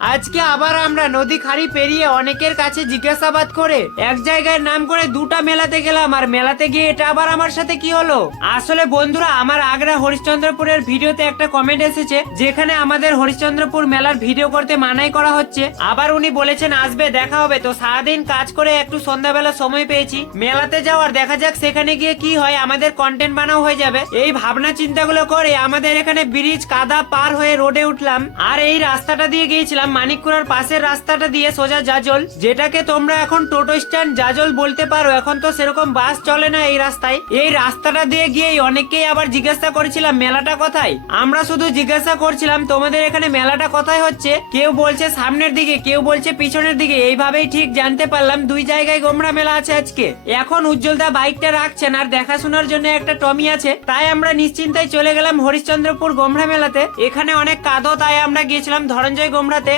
আজকে আবার আমরা নদী খাড়ি পেরিয়ে অনেকের কাছে জিজ্ঞাসাবাদ করে এক জায়গায় নাম করে দুটা মেলাতে গেলাম, আর মেলাতে গিয়ে এটা আবার আমার সাথে কি হলো? আসলে বন্ধুরা, আমার আগ্রা হরিশ্চন্দ্রপুরের ভিডিওতে একটা কমেন্ট এসেছে, যেখানে আমাদের হরিশ্চন্দ্রপুর মেলার ভিডিও করতে মানাই করা হচ্ছে। আবার উনি বলেছেন, আসবে, দেখা হবে। তো সারাদিন কাজ করে একটু সন্ধ্যাবেলা সময় পেয়েছি। মেলাতে যাওয়ার, দেখা যাক সেখানে গিয়ে কি হয়, আমাদের কন্টেন্ট বানাও হয়ে যাবে। এই ভাবনা চিন্তাগুলো করে আমাদের এখানে ব্রিজ কাদা পার হয়ে রোডে উঠলাম, আর এই রাস্তাটা দিয়ে গিয়েছিলাম। মানিকপুরার পাশের রাস্তাটা দিয়ে সোজা জাজল, যেটাকে তোমরা এখন টোটো স্ট্যান্ড জাজল বলতে পারো। এখন তো সেরকম বাস চলে না এই রাস্তায়। এই রাস্তাটা দিয়ে গিয়েই অনেকেই আবার জিজ্ঞাসা করেছিলাম, মেলাটা কোথায়? আমরা শুধু জিজ্ঞাসা করছিলাম, তোমাদের এখানে মেলাটা কোথায় হচ্ছে? কেউ বলছে, সামনের দিকে। কেউ বলছে, পিছনের দিকে। এইভাবেই ঠিক জানতে পারলাম, দুই জায়গায় গোমরা মেলা আছে আজকে। এখন উজ্জ্বলদা বাইকটা রাখছেন, আর দেখাশোনার জন্য একটা টমি আছে। তাই আমরা নিশ্চিন্তায় চলে গেলাম হরিশ্চন্দ্রপুর গোমরা মেলাতে। এখানে অনেক কাদো, তাই আমরা গিয়েছিলাম ধরঞ্জয় গোমরাতে